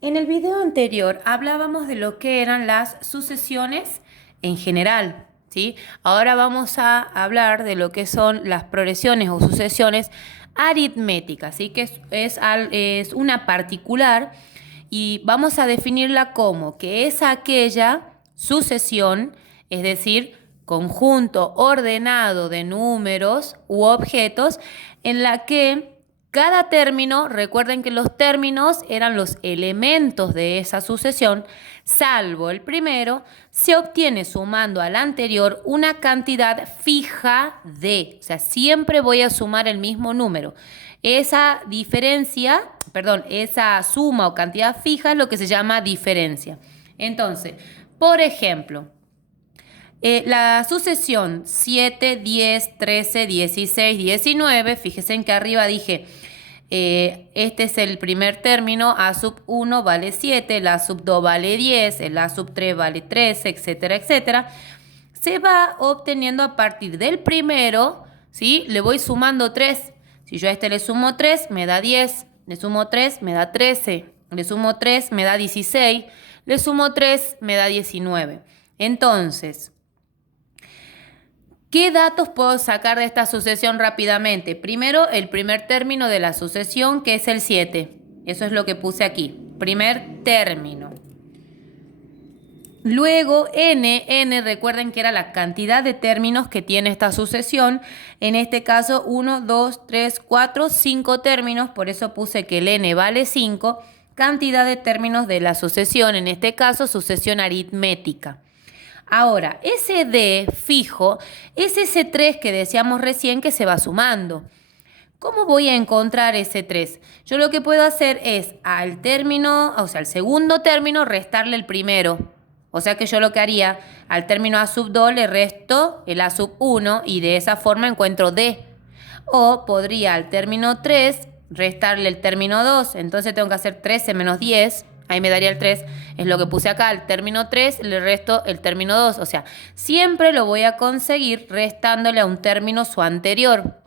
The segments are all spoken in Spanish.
En el video anterior hablábamos de lo que eran las sucesiones en general, ¿sí? Ahora vamos a hablar de lo que son las progresiones o sucesiones aritméticas, ¿sí? Que es una particular y vamos a definirla como que es aquella sucesión, es decir, conjunto ordenado de números u objetos en la que cada término, recuerden que los términos eran los elementos de esa sucesión, salvo el primero, se obtiene sumando al anterior una cantidad fija de, o sea, siempre voy a sumar el mismo número. Esa diferencia, perdón, esa suma o cantidad fija es lo que se llama diferencia. Entonces, por ejemplo, la sucesión 7, 10, 13, 16, 19, fíjense en que arriba dije, este es el primer término, A sub 1 vale 7, el A sub 2 vale 10, el A sub 3 vale 13, etcétera, etcétera. Se va obteniendo a partir del primero, ¿sí? Le voy sumando 3. Si yo a este le sumo 3, me da 10, le sumo 3, me da 13, le sumo 3, me da 16, le sumo 3, me da 19. Entonces, ¿qué datos puedo sacar de esta sucesión rápidamente? Primero, el primer término de la sucesión, que es el 7. Eso es lo que puse aquí. Primer término. Luego, n, recuerden que era la cantidad de términos que tiene esta sucesión. En este caso, 1, 2, 3, 4, 5 términos. Por eso puse que el n vale 5. Cantidad de términos de la sucesión, en este caso, sucesión aritmética. Ahora, ese D fijo es ese 3 que decíamos recién que se va sumando. ¿Cómo voy a encontrar ese 3? Yo lo que puedo hacer es al término, o sea, al segundo término, restarle el primero. O sea que yo lo que haría, al término A sub 2 le resto el A sub 1 y de esa forma encuentro D. O podría al término 3 restarle el término 2. Entonces tengo que hacer 13 menos 10. Ahí me daría el 3, es lo que puse acá, al término 3 le resto el término 2, o sea, siempre lo voy a conseguir restándole a un término su anterior.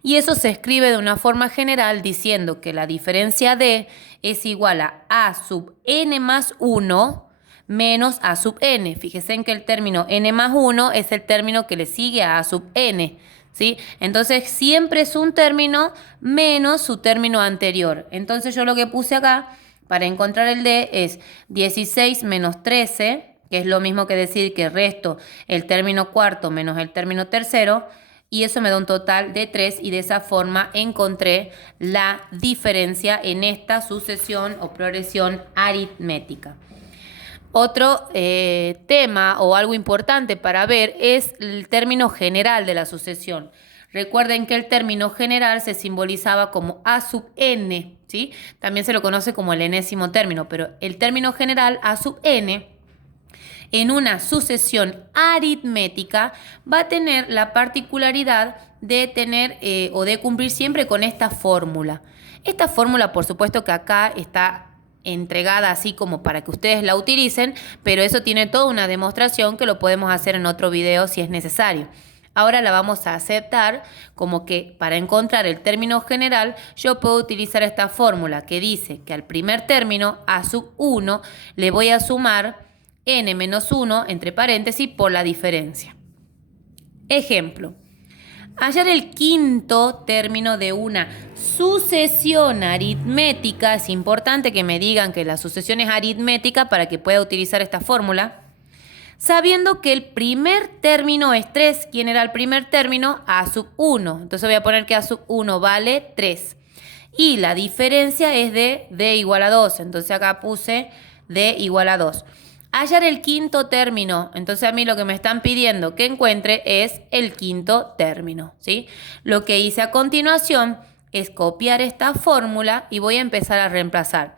Y eso se escribe de una forma general diciendo que la diferencia de es igual a sub n más 1 menos a sub n. Fíjense en que el término n más 1 es el término que le sigue a sub n. ¿Sí? Entonces siempre es un término menos su término anterior. Entonces yo lo que puse acá para encontrar el D es 16 menos 13, que es lo mismo que decir que resto el término cuarto menos el término tercero, y eso me da un total de 3, y de esa forma encontré la diferencia en esta sucesión o progresión aritmética. Otro tema o algo importante para ver es el término general de la sucesión. Recuerden que el término general se simbolizaba como A sub n, ¿sí? También se lo conoce como el enésimo término, pero el término general A sub n en una sucesión aritmética va a tener la particularidad de tener o de cumplir siempre con esta fórmula. Esta fórmula, por supuesto que acá está entregada así como para que ustedes la utilicen, pero eso tiene toda una demostración que lo podemos hacer en otro video si es necesario. Ahora la vamos a aceptar como que para encontrar el término general yo puedo utilizar esta fórmula que dice que al primer término, A sub 1, le voy a sumar n menos 1 entre paréntesis por la diferencia. Ejemplo. Hallar el quinto término de una sucesión aritmética. Es importante que me digan que la sucesión es aritmética para que pueda utilizar esta fórmula. Sabiendo que el primer término es 3. ¿Quién era el primer término? A sub 1. Entonces voy a poner que A sub 1 vale 3. Y la diferencia es de D igual a 2. Entonces acá puse D igual a 2. Hallar el quinto término. Entonces a mí lo que me están pidiendo que encuentre es el quinto término, ¿sí? Lo que hice a continuación es copiar esta fórmula y voy a empezar a reemplazar.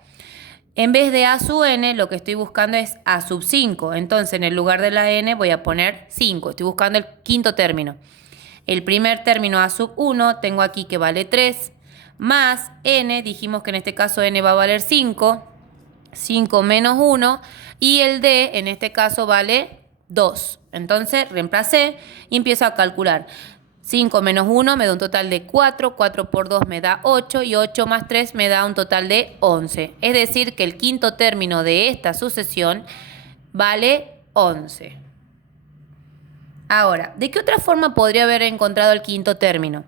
En vez de A sub n, lo que estoy buscando es A sub 5. Entonces en el lugar de la n voy a poner 5. Estoy buscando el quinto término. El primer término A sub 1 tengo aquí que vale 3. Más n, dijimos que en este caso n va a valer 5. 5 menos 1 y el D en este caso vale 2. Entonces reemplacé y empiezo a calcular. 5 menos 1 me da un total de 4, 4 por 2 me da 8 y 8 más 3 me da un total de 11. Es decir, que el quinto término de esta sucesión vale 11. Ahora, ¿de qué otra forma podría haber encontrado el quinto término?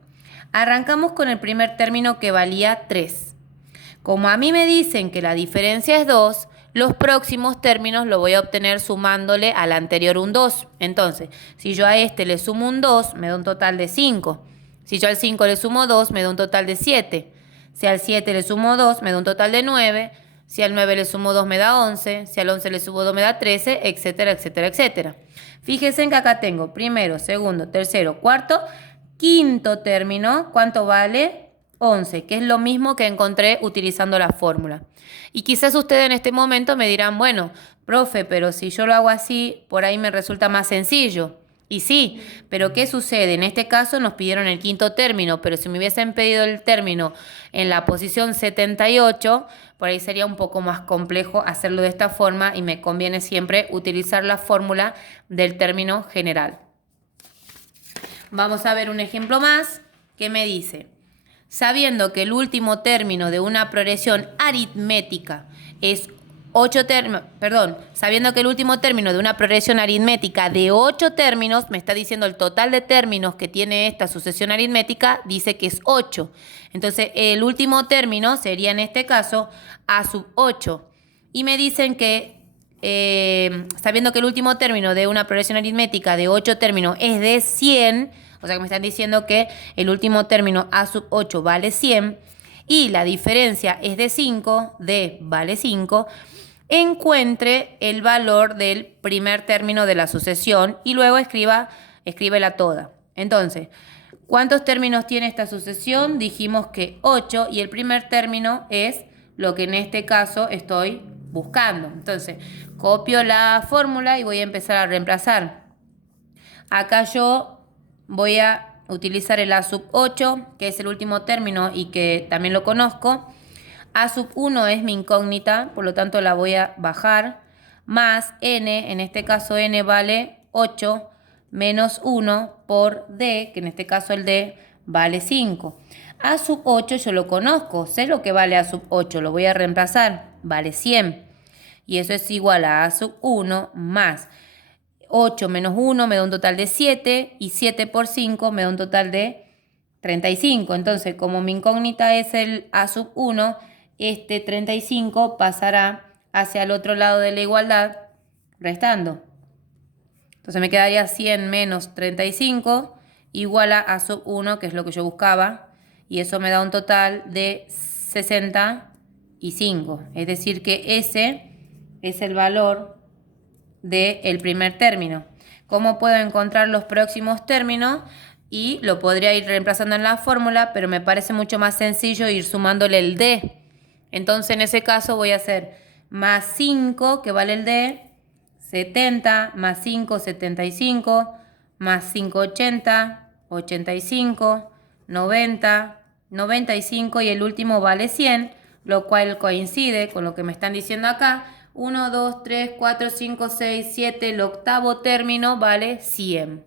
Arrancamos con el primer término que valía 3. Como a mí me dicen que la diferencia es 2, los próximos términos lo voy a obtener sumándole al anterior un 2. Entonces, si yo a este le sumo un 2, me da un total de 5. Si yo al 5 le sumo 2, me da un total de 7. Si al 7 le sumo 2, me da un total de 9. Si al 9 le sumo 2, me da 11. Si al 11 le sumo 2, me da 13, etcétera, etcétera, etcétera. Fíjense en que acá tengo primero, segundo, tercero, cuarto, quinto término. ¿Cuánto vale? 11, que es lo mismo que encontré utilizando la fórmula. Y quizás ustedes en este momento me dirán, bueno, profe, pero si yo lo hago así, por ahí me resulta más sencillo. Y sí, pero ¿qué sucede? En este caso nos pidieron el quinto término, pero si me hubiesen pedido el término en la posición 78, por ahí sería un poco más complejo hacerlo de esta forma y me conviene siempre utilizar la fórmula del término general. Vamos a ver un ejemplo más que me dice: sabiendo que el último término de una progresión aritmética es 8 términos, sabiendo que el último término de una progresión aritmética de 8 términos, me está diciendo el total de términos que tiene esta sucesión aritmética, dice que es 8. Entonces, el último término sería en este caso a sub 8. Y me dicen que, sabiendo que el último término de una progresión aritmética de 8 términos es de 100, o sea que me están diciendo que el último término a sub 8 vale 100 y la diferencia es de 5, d vale 5, encuentre el valor del primer término de la sucesión y luego escríbela toda. Entonces, ¿cuántos términos tiene esta sucesión? Dijimos que 8 y el primer término es lo que en este caso estoy buscando. Entonces, copio la fórmula y voy a empezar a reemplazar. Acá yo voy a utilizar el a sub 8, que es el último término y que también lo conozco. A sub 1 es mi incógnita, por lo tanto la voy a bajar, más n, en este caso n vale 8, menos 1 por d, que en este caso el d vale 5. A sub 8 yo lo conozco, sé lo que vale a sub 8, lo voy a reemplazar, vale 100. Y eso es igual a sub 1 más 8 menos 1 me da un total de 7 y 7 por 5 me da un total de 35. Entonces, como mi incógnita es el a sub 1, este 35 pasará hacia el otro lado de la igualdad restando. Entonces me quedaría 100 menos 35 igual a sub 1, que es lo que yo buscaba, y eso me da un total de 65. Es decir que ese es el valor del primer término. ¿Cómo puedo encontrar los próximos términos? Y lo podría ir reemplazando en la fórmula, pero me parece mucho más sencillo ir sumándole el d. Entonces en ese caso voy a hacer más 5, que vale el d, 70, más 5, 75, más 5, 80, 85, 90, 95 y el último vale 100, lo cual coincide con lo que me están diciendo acá. 1, 2, 3, 4, 5, 6, 7, el octavo término vale 100.